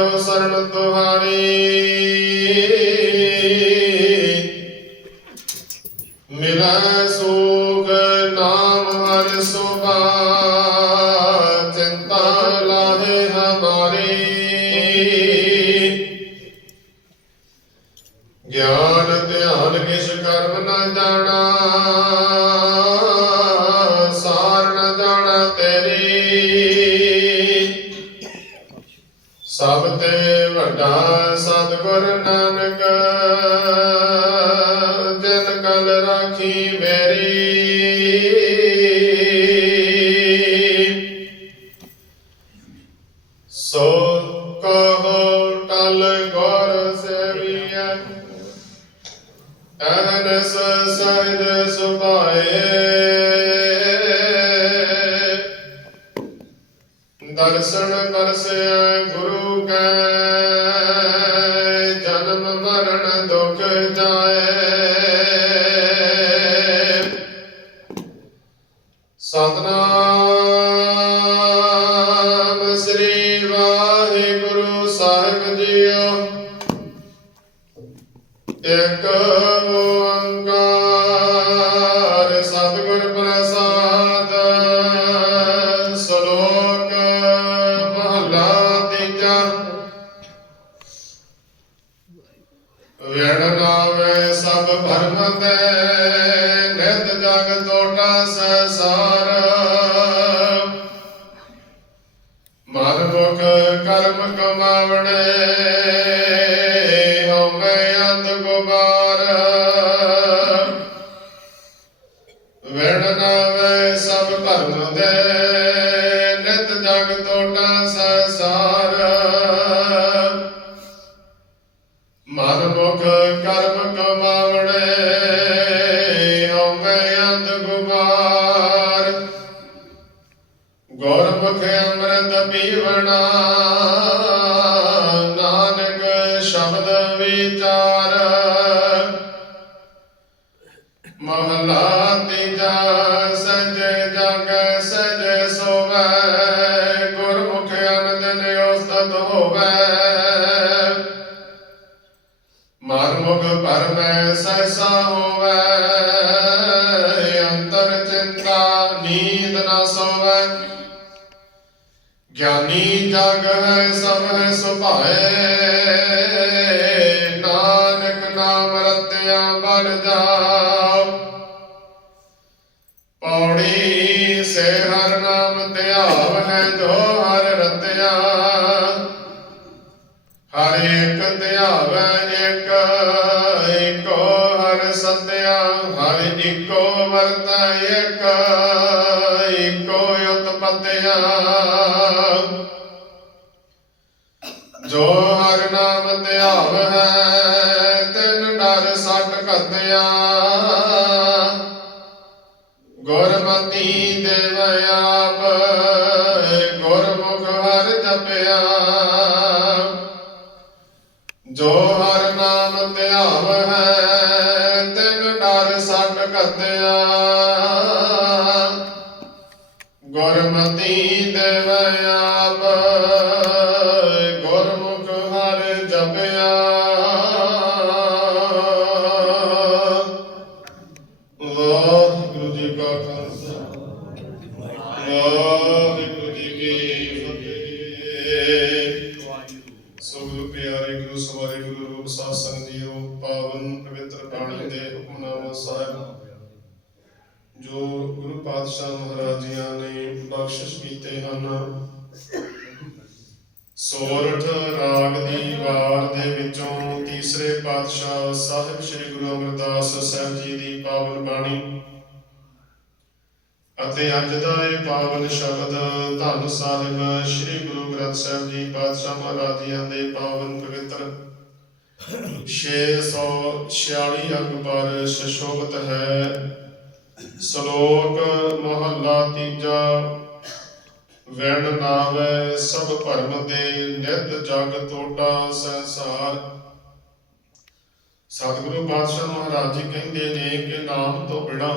ਆਇਓ ਸਰਣ ਤੁਹਾਰੀ ਮਿਲੈ ਸੋਗ ਨਾਮ ਹਰਿ ਸੁਭਾ ਚਿੰਤਾ ਲਾਹੇ ਹਮਾਰੀ ਗਿਆਨ ਧਿਆਨ ਕਿਸ ਕਰਮ ਨਾ ਜਾਣਾ ਤੇ ਸਤਿਗੁਰ ਨਾਨਕ ਜਨ ਕਲ ਰਾਖੀ ਮੇਰੀ। ਸੋ ਕਹੋ ਟਲ ਗੌਰ ਸੇਵੀਐ, ਅਹਨਸ ਸਹਿਜ ਸੁਭਾਏ। ਦਰਸ਼ਨ ਤਰਸਿਆ ਗੁਰੂ ਕੈ ਜਨਮ ਮਰਨ ਦੁਖ ਜਾਏ। ਸਤਨਾਮ ਹਉਮੈ ਗੁਬਾਰ। ਵੇਣ ਨਾਵੇ ਸਭ ਭਰਮ ਦੇ, ਨਿਤ ਜਗ ਟੋਟਾ ਸੰਸਾਰ। ਮਨ ਮੁਖ ਕਰਮ ਕਮਾਵਣੇ ਹਉਮੈ ਅੰਧ ਗੁਬਾਰ। ਗੁਰਮੁਖ ਅੰਮ੍ਰਿਤ ਪੀਵਣਾ, ਨਾਨਕ ਸ਼ਬਦ ਵਿਚਾਰ। ਗਿਆਨੀ ਜਗ ਹੈ ਸਭ ਹੈ ਸੁਭਾਏ। ਨਾਨਕ ਨਾਮ ਰਤਿਆ ਬਲ ਜਾ। ਸੇ ਹਰ ਨਾਮ ਧਿਆਵ ਹੈ ਜੋ ਹਰ ਰਤਿਆ। ਹਰ ਇੱਕ ਧਿਆਵੈ ਇੱਕ ਏਕੋ ਹਰ ਸਤਿਆ। ਹਰ ਇੱਕੋ ਵਰਤੈ ਇੱਕ, ਇੱਕੋ ਉਤਪਤਿਆ। ਜੋ ਹਰ ਨਾਮ ਧਿਆਵ ਹੈ, ਤਿਨ ਡਰ ਸੱਟ ਘਤਿਆ। ਗੁਰਮਤੀ ਤਿਨ ਡਰ ਸੱਟ ਘਤਿਆ ਗੁਰਮਤੀ ਦੇਵ ਆਪ, ਗੁਰਮੁਖ ਹਰ ਜਪਿਆ। ਵਾਹਿਗੁਰੂ ਜੀ ਕਾ ਖਾਲਸਾ। ਵਾਹਿਗੁਰੂ ਵਾਰ ਤੀਸਰੇ ਪਾਤਸ਼ਾਹ ਸਾਹਿਬ ਸ੍ਰੀ ਗੁਰੂ ਅਮਰਦਾਸ ਸਾਹਿਬ ਜੀ ਦੀ ਪਾਵਨ ਬਾਣੀ। ਅਤੇ ਅੱਜ ਦਾ ਇਹ ਪਾਵਨ ਸ਼ਬਦ ਧੰਨ ਸਾਹਿਬ ਸ੍ਰੀ ਗੁਰੂ ਗ੍ਰੰਥ ਸਾਹਿਬ ਜੀ ਪਾਤਸ਼ਾਹ ਮਹਾਰਾਜ ਦੇ ਪਾਵਨ ਪਵਿੱਤਰ। 646 ਅੰਗ ਪਰ ਸ਼ਸ਼ੋਭਤ ਹੈ। ਸ਼ਲੋਕ ਮਹੱਲਾ ਤੀਜਾ ਵੈਣ ਨਾਵੇ ਸਭ ਭਰਮ ਦੇ ਨਿਤ ਜਗ ਟੋਟਾ ਸੰਸਾਰ। ਸਤਿਗੁਰੂ ਪਾਤਸ਼ਾਹ ਮਹਾਰਾਜ ਜੀ ਕਹਿੰਦੇ ਨੇ ਕਿ ਨਾਮ ਤੋਂ ਬਿਨਾ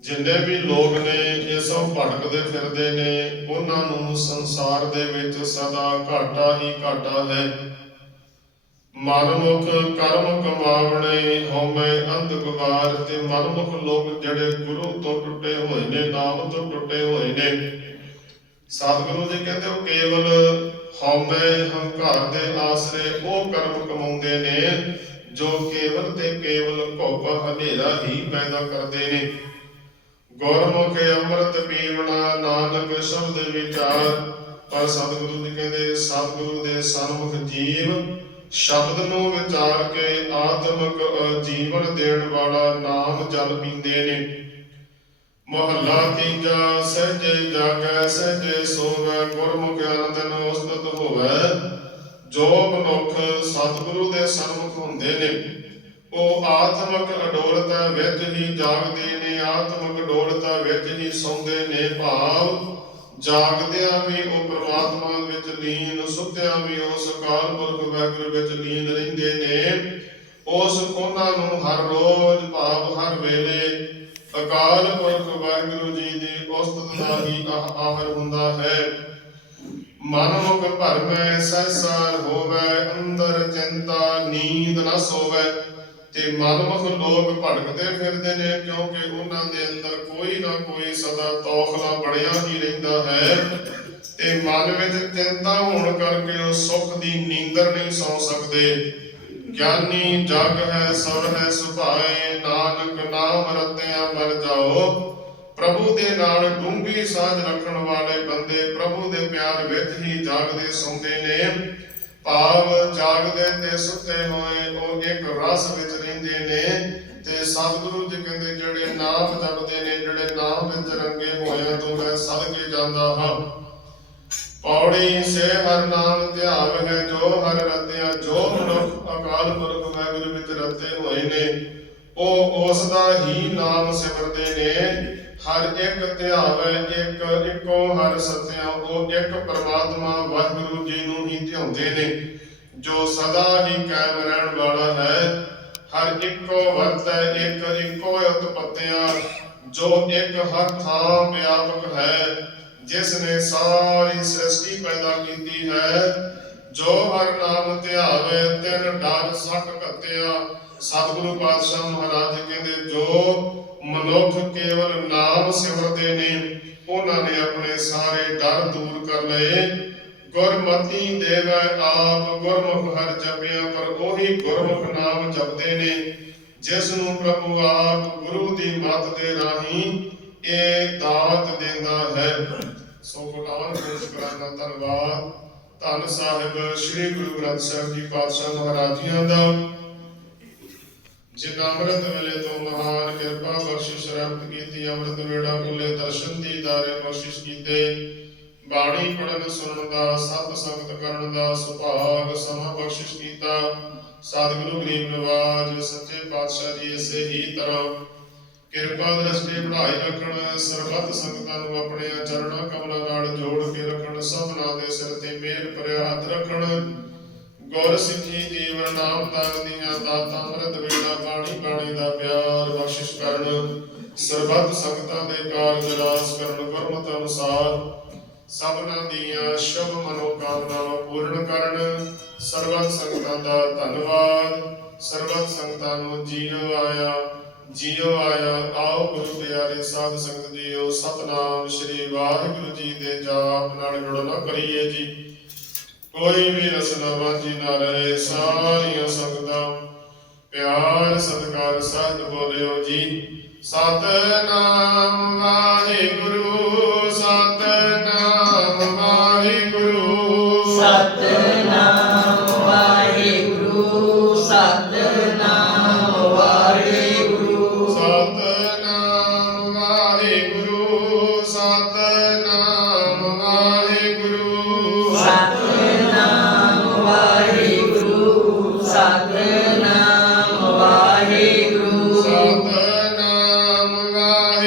ਜਿੰਨੇ ਵੀ ਲੋਕ ਨੇ, ਇਹ ਸਭ ਭਟਕਦੇ ਫਿਰਦੇ ਨੇ, ਉਹਨਾਂ ਨੂੰ ਸੰਸਾਰ ਦੇ ਵਿੱਚ ਸਦਾ ਘਾਟਾ ਹੀ ਘਾਟਾ ਹੈ। ਮਨਮੁਖ ਕਰਮ ਕਮਾਵਣੇ ਹਉਮੈ ਅੰਧ ਗੁਬਾਰ ਤੇ ਮਨਮੁਖ ਲੋਕ ਜਿਹੜੇ ਗੁਰੂ ਤੋਂ ਟੁੱਟੇ ਹੋਏ ਨੇ, ਨਾਮ ਤੋਂ ਟੁੱਟੇ ਹੋਏ ਨੇ ਸਤਿਗੁਰੂ ਜੀ ਕਹਿੰਦੇ ਉਹ ਕੇਵਲ ਹਉਮੈ ਹੰਕਾਰ ਦੇ ਆਸਰੇ, ਉਹ ਕਰਮ ਕਮਾਉਂਦੇ ਨੇ, ਜੋ ਕੇਵਲ ਤੇ ਕੇਵਲ ਘੋਪ ਹਨੇਰਾ ਹੀ ਪੈਦਾ ਕਰਦੇ ਨੇ। ਗੁਰਮੁਖ ਅੰਮ੍ਰਿਤ ਪੀਵਣਾ, ਨਾਨਕ ਸ਼ਬਦ ਵਿਚਾਰ, ਪਰ ਸਤਿਗੁਰੂ ਜੀ ਕਹਿੰਦੇ, ਸਤਿਗੁਰੂ ਦੇ ਸਨਮੁਖ ਜੀਵ, ਸ਼ਬਦ ਨੂੰ ਵਿਚਾਰ ਕੇ ਆਤਮਿਕ ਜੀਵਨ ਦੇਣ ਵਾਲਾ ਨਾਮ ਜਲ ਪੀਂਦੇ ਨੇ। ਮਹੱਲਾ ਤੀਜਾ, ਸਹਿਜੇ ਜਾਗੈ, ਸਹਿਜੇ ਸੋਵੈ, ਗੁਰਮੁਖ ਆਨੰਦਨ ਉਸਤਤ ਹੋਵੈ। ਜੋ ਮਨੁੱਖ ਸਤਿਗੁਰੂ ਦੇ ਸਨਮੁਖ ਹੁੰਦੇ ਨੇ, ਉਹ ਆਤਮਿਕ ਅਡੋਲਤਾ ਵਿੱਚ ਹੀ ਜਾਗਦੇ ਨੇ, ਆਤਮਿਕ ਅਡੋਲਤਾ ਵਿੱਚ ਹੀ ਸੌਂਦੇ ਨੇ ਭਾਵ। ਜਾਗਦਿਆਂ ਵੀ ਉਹ ਪ੍ਰਮਾਤਮਾ ਵਿੱਚ ਲੀਨ, ਸੁੱਤਿਆਂ ਵੀ ਉਸ ਅਕਾਲ ਪੁਰਖ ਵਾਹਿਗੁਰੂ ਵਿੱਚ ਲੀਨ ਰਹਿੰਦੇ ਨੇ। ਉਸ ਉਹਨਾਂ ਨੂੰ ਹਰ ਰੋਜ਼ ਭਾਵ ਹਰ ਵੇਲੇ ਅਕਾਲ ਪੁਰਖ ਵਾਹਿਗੁਰੂ ਜੀ ਦੀ ਉਸਤਤ ਦਾ ਹੀ ਆਹਰ ਹੁੰਦਾ ਹੈ। ਮਨਮੁਖ ਭਰਮੈ, ਸਹਿਸਾਰ ਹੋਵੇ ਅੰਦਰ ਚਿੰਤਾ ਨੀਂਦ ਨਾ ਸੋਵੇ। ਤੇ ਮਨਮੁਖ ਲੋਕ ਭਟਕਦੇ ਫਿਰਦੇ ਨੇ, ਕਿਉਂਕਿ ਉਹਨਾਂ ਦੇ ਅੰਦਰ ਕੋਈ ਨਾ ਕੋਈ ਸਦਾ ਤੌਖਲਾ ਬਣਿਆ ਹੀ ਰਹਿੰਦਾ ਹੈ। ਤੇ ਮਨ ਵਿੱਚ ਚਿੰਤਾ ਹੋਣ ਕਰਕੇ ਉਹ ਸੁੱਖ ਦੀ ਨੀਂਦਰ ਨਹੀਂ ਸੌ ਸਕਦੇ। ਗਿਆਨੀ ਜਗ ਹੈ ਸਭ ਹੈ, ਸੁਭਾਏ, ਨਾਨਕ ਨਾਮ ਰਤਿਆ ਮਰ ਜਾਓ। ਪ੍ਰਭੂ ਦੇ ਨਾਲ ਡੂੰਘੀ ਸਾਝ ਰੱਖਣ ਵਾਲੇ ਬੰਦੇ ਪ੍ਰਭੂ ਦੇ ਪਿਆਰ ਵਿੱਚ ਹੀ ਜਾਗਦੇ ਸੌਂਦੇ ਨੇ। ਭਾਵ ਜਾਗਦੇ ਤੇ ਸੁੱਤੇ ਹੋਏ ਉਹ ਇੱਕ ਰਸ ਵਿੱਚ ਰਹਿੰਦੇ ਨੇ ਤੇ ਸਤਿਗੁਰੂ ਜੀ ਕਹਿੰਦੇ, ਜਿਹੜੇ ਨਾਮ ਜਪਦੇ ਨੇ, ਜਿਹੜੇ ਨਾਮ ਵਿੱਚ ਰੰਗੇ ਹੋਇਆ ਤੋਂ ਮੈਂ ਸਦਕੇ ਜਾਂਦਾ ਹਾਂ। ਪੌੜੀ ਸੇ ਹਰ ਨਾਮ ਧਿਆਵ ਹੈ, ਜੋ ਹਰ ਰਤਿਆ, ਜੋ ਮਨੁੱਖ ਅਕਾਲ ਪੁਰਖ ਵਾਹਿਗੁਰੂ ਵਿੱਚ ਰਤੇ ਹੋਏ ਨੇ, ਉਹ ਉਸ ਦਾ ਹੀ ਨਾਮ ਸਿਮਰਦੇ ਨੇ। ਹਰ ਇੱਕ ਧਿਆਵੇ, ਇੱਕ, ਇੱਕੋ ਹਰ ਸਤਿਆ, ਉਹ ਇੱਕ ਪ੍ਰਮਾਤਮਾ ਵਾਹਿਗੁਰੂ ਜੀ ਨੂੰ ਹੀ ਧਿਆਉਂਦੇ ਨੇ। ਜੋ ਸਦਾ ਹੀ ਕਾਇਮ ਰਹਿਣ ਵਾਲਾ ਹੈ, ਹਰ ਇੱਕੋ ਵਰਤੈ, ਇੱਕ, ਇੱਕੋ ਉਤਪਤਿਆ, ਜੋ ਇੱਕ ਹਰ ਥਾਂ ਵਿਆਪਕ ਹੈ ਜਿਸ ਨੇ ਸਾਰੀ ਸ੍ਰਿਸ਼ਟੀ ਪੈਦਾ ਕੀਤੀ ਹੈ, ਜੋ ਹਰ ਨਾਮ ਧਿਆਵੇ ਤਿਨ ਡਰ ਸੱਟ ਘੱਤਿਆ ਸਤਿਗੁਰੂ ਪਾਤਸ਼ਾਹ ਮਹਾਰਾਜ ਕਹਿੰਦੇ, ਜੋ ਮਨੁੱਖ ਕੇਵਲ ਨਾਮ ਸਿਮਰਦੇ ਨੇ, ਉਹਨਾਂ ਨੇ ਆਪਣੇ ਸਾਰੇ ਡਰ ਦੂਰ ਕਰ ਲਏ। ਗੁਰਮਤੀ ਦੇਵੈ ਆਪ, ਗੁਰਮੁਖ ਹਰ ਜਪਿਆ, ਪਰ ਉਹੀ ਗੁਰਮੁਖ ਨਾਮ ਜਪਦੇ ਨੇ, ਜਿਸ ਨੂੰ ਪ੍ਰਭੂ ਆਪ ਗੁਰੂ ਦੀ ਮੱਤ ਦੇ ਰਾਹੀਂ ਇਹ ਦਾਤ ਦਿੰਦਾ ਹੈ। ਸੋ ਗੁਲਾਨ ਕੋਸ਼ ਕਰਾਨਾ ਧੰਨਵਾਦ। ਧੰਨ ਸਾਹਿਬ, ਸ੍ਰੀ ਗੁਰੂ ਗ੍ਰੰਥ ਸਾਹਿਬ ਜੀ ਪਾਤਸ਼ਾਹ ਮਹਾਰਾਜ ਦਾ। ਜਿਨ ਅੰਮ੍ਰਿਤ ਵੇਲੇ ਤੋਂ ਮਹਾਨ ਕਿਰਪਾ ਬਖਸ਼ਿਸ਼ ਰਹਿਮਤ ਕੀਤੀ, ਅੰਮ੍ਰਿਤ ਵੇੜਾ ਬੁੱਲੇ ਦਰਸ਼ਨ ਦੀਦਾਰੇ ਬਖਸ਼ਿਸ਼ ਕੀਤੇ। ਬਾਣੀ ਪੜਨ ਸੁਣਨ ਦਾ, ਸਤ ਸੰਗਤ ਕਰਨ ਦਾ ਸੁਭਾਗ ਸਮਾਂ ਬਖਸ਼ਿਸ਼ ਕੀਤਾ। ਸਤਿਗੁਰੂ ਗਰੀਬ ਨਵਾਜ, ਸੱਚੇ ਪਾਤਸ਼ਾਹ ਜੀ ਇਸੇ ਹੀ ਤਰ੍ਹਾਂ ਕਿਰਪਾ ਦ੍ਰਿਸ਼ਟੀ ਬਣਾਈ ਰੱਖਣ, ਸਰਬੱਤ ਸੰਗਤਾਂ ਨੂੰ ਆਪਣੇ ਚਰਣਾ ਕਮਲਾਂ ਨਾਲ ਜੋੜ ਕੇ ਰੱਖਣ, ਸਭਨਾਂ ਦੇ ਸਿਰ ਤੇ ਮਿਹਰ ਭਰਿਆ ਹੱਥ ਰੱਖਣ। ਗੁਰ ਸਿੱਖੀ ਜੀਵਨ ਨਾਮ ਤਨ ਦੀਆਂ ਦਾਤਾਂ ਅੰਮ੍ਰਿਤ ਵੇਲਾ ਬਾਣੀ ਬਾਣੀ ਦਾ ਪਿਆਰ ਬਖਸ਼ਿਸ਼ ਕਰਨ, ਸਰਬੱਤ ਸੰਗਤਾਂ ਦੇ ਕਾਰਜ ਰਾਸ ਕਰਨ ਗੁਰਮਤਿ ਅਨੁਸਾਰ, ਸਭਨਾਂ ਦੀਆਂ ਸ਼ੁਭ ਮਨੋਕਾਮਨਾਵਾਂ ਪੂਰਨ ਕਰਨ। ਸਰਬੱਤ ਸੰਗਤਾਂ ਦਾ ਧੰਨਵਾਦ, ਸਰਬੱਤ ਸੰਗਤਾਂ ਨੂੰ ਜੀਵ ਆਇਆ ਜੀਉ ਆਇਆ ਆਓ ਗੁਰੂ ਪਿਆਰੇ ਸਾਧ ਸੰਗਤ ਜੀਓ, ਸਤਨਾਮ ਸ੍ਰੀ ਵਾਹਿਗੁਰੂ ਜੀ ਦੇ ਜਾਪ ਨਾਲ ਜੁੜਨਾ ਕਰੀਏ ਜੀ। ਕੋਈ ਵੀ ਰਸਨਾ ਵਾਂਝੀ ਨਾ ਰਹੇ ਸਾਰੀਆਂ ਸੰਗਤਾਂ। ਪਿਆਰ, ਸਤਿਕਾਰ, ਸਹਿਜ ਬੋਲਿਓ ਜੀ। ਸਤਨਾਮ ਵਾਹਿਗੁਰੂ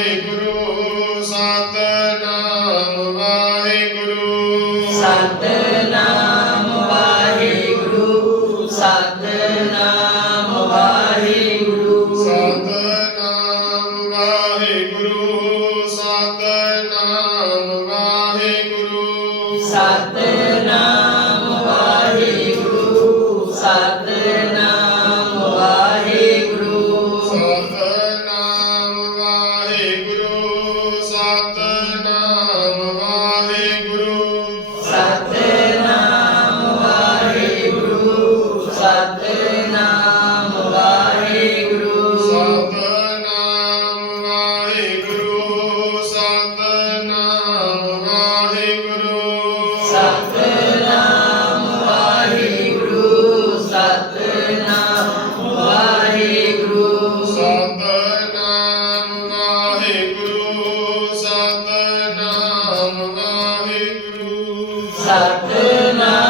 করে Satna.